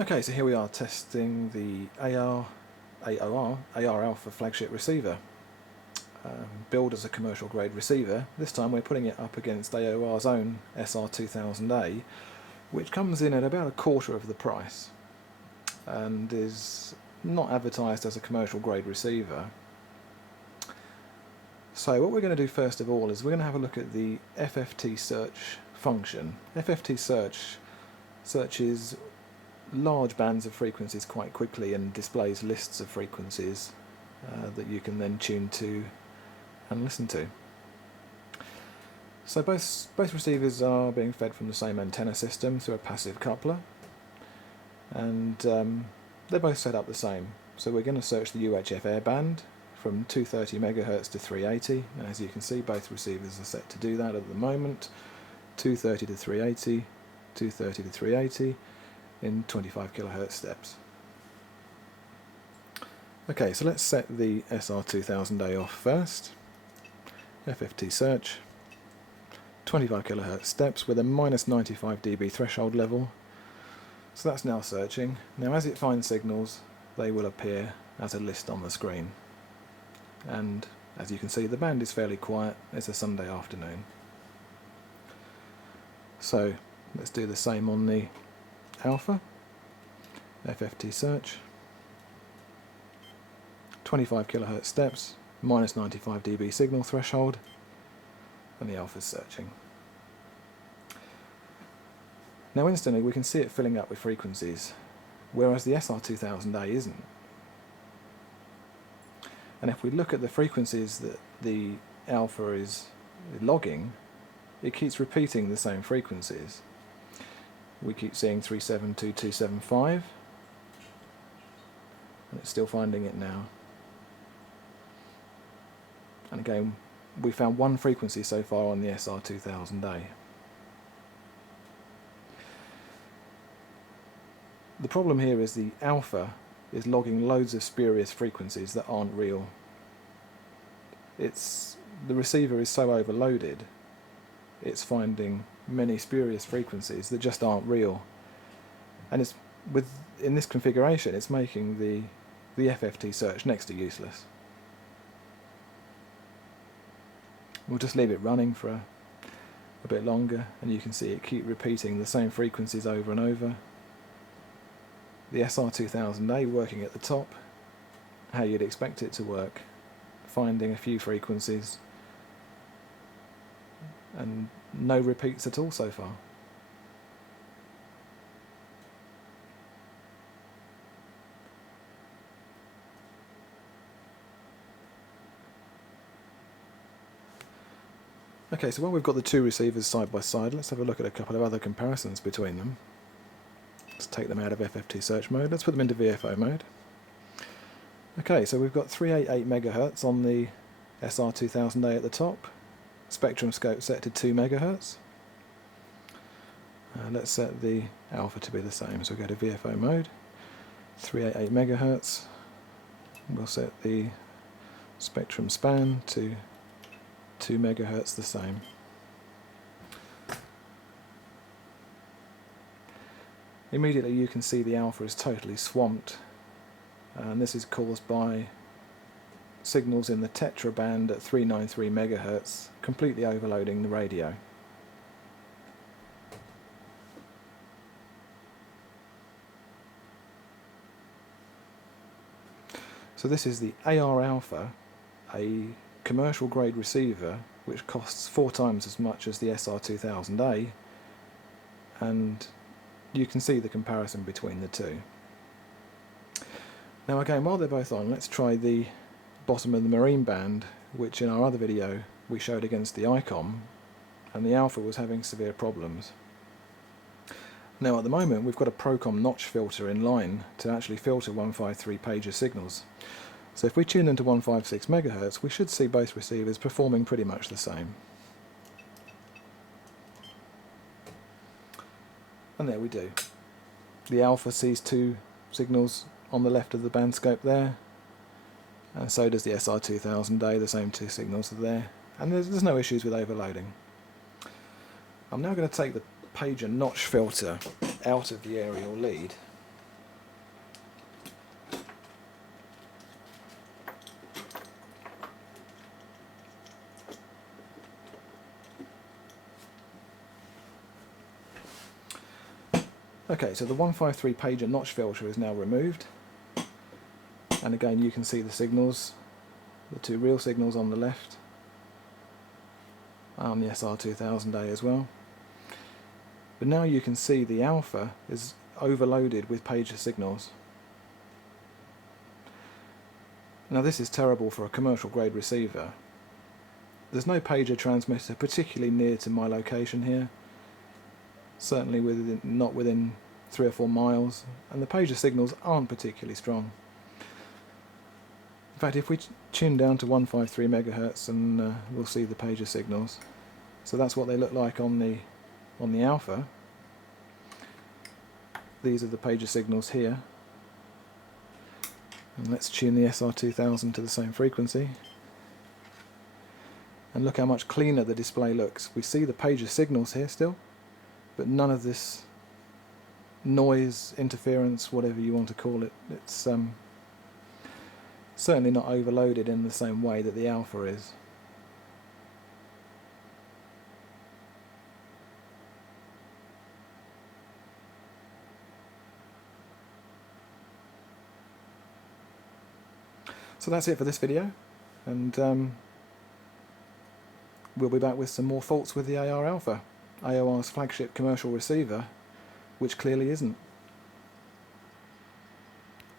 Okay, so here we are testing the AOR AR-Alpha flagship receiver. Billed as a commercial grade receiver. This time we're putting it up against AOR's own SR2000A, which comes in at about a quarter of the price and is not advertised as a commercial grade receiver. So what we're going to do first of all is we're going to have a look at the FFT search function. FFT search searches large bands of frequencies quite quickly and displays lists of frequencies that you can then tune to and listen to. So both receivers are being fed from the same antenna system through a passive coupler, and they're both set up the same. So we're going to search the UHF airband from 230 MHz to 380, and as you can see both receivers are set to do that at the moment. 230 to 380, 230 to 380 in 25 kHz steps. Okay, so let's set the SR2000A off first. FFT search, 25 kHz steps with a -95 dB threshold level. So that's now searching. Now as it finds signals, they will appear as a list on the screen. And as you can see, the band is fairly quiet. It's a Sunday afternoon. So let's do the same on the Alpha. FFT search, 25 kHz steps, -95 dB signal threshold, and the Alpha's searching. Now instantly we can see it filling up with frequencies, whereas the SR2000A isn't. And if we look at the frequencies that the Alpha is logging, it keeps repeating the same frequencies. We keep seeing 372, 275, and it's still finding it now. And again, we found one frequency so far on the SR2000A. The problem here is the Alpha is logging loads of spurious frequencies that aren't real. The receiver is so overloaded, it's finding many spurious frequencies that just aren't real, and in this configuration it's making the FFT search next to useless. We'll just leave it running for a bit longer, and you can see it keep repeating the same frequencies over and over. The SR2000A working at the top, how you'd expect it to work, finding a few frequencies and no repeats at all so far. Okay, so while we've got the two receivers side by side, let's have a look at a couple of other comparisons between them. Let's take them out of FFT search mode, let's put them into VFO mode. Okay, so we've got 388 MHz on the SR2000A at the top, spectrum scope set to 2 MHz. Let's set the Alpha to be the same, so we'll go to VFO mode, 388 MHz, we'll set the spectrum span to 2 MHz the same. Immediately you can see the Alpha is totally swamped, and this is caused by signals in the tetra band at 393 MHz completely overloading the radio. So this is the AR Alpha, a commercial grade receiver which costs 4 times as much as the SR2000A, and you can see the comparison between the two. Now again, while they're both on, let's try the bottom of the marine band, which in our other video we showed against the ICOM, and the Alpha was having severe problems. Now at the moment we've got a Procom notch filter in line to actually filter 153 pager signals. So if we tune into 156 MHz, we should see both receivers performing pretty much the same. And there we do. The Alpha sees 2 signals on the left of the band scope there, and so does the SR2000A, the same 2 signals are there, and there's no issues with overloading. I'm now going to take the pager notch filter out of the aerial lead, Okay, so the 153 pager notch filter is now removed, and again you can see the signals, the two real signals on the left, on the SR2000A as well. But now you can see the alpha is overloaded with pager signals. Now this is terrible for a commercial grade receiver. There's no pager transmitter particularly near to my location here, certainly not within 3 or 4 miles, and the pager signals aren't particularly strong. In fact, if we tune down to 153 MHz, and we'll see the pager signals. So that's what they look like on the Alpha. These are the pager signals here. And let's tune the SR2000 to the same frequency. And look how much cleaner the display looks. We see the pager signals here still, but none of this noise, interference, whatever you want to call it. It's certainly not overloaded in the same way that the Alpha is. So that's it for this video, and we'll be back with some more faults with the AR Alpha, AOR's flagship commercial receiver, which clearly isn't.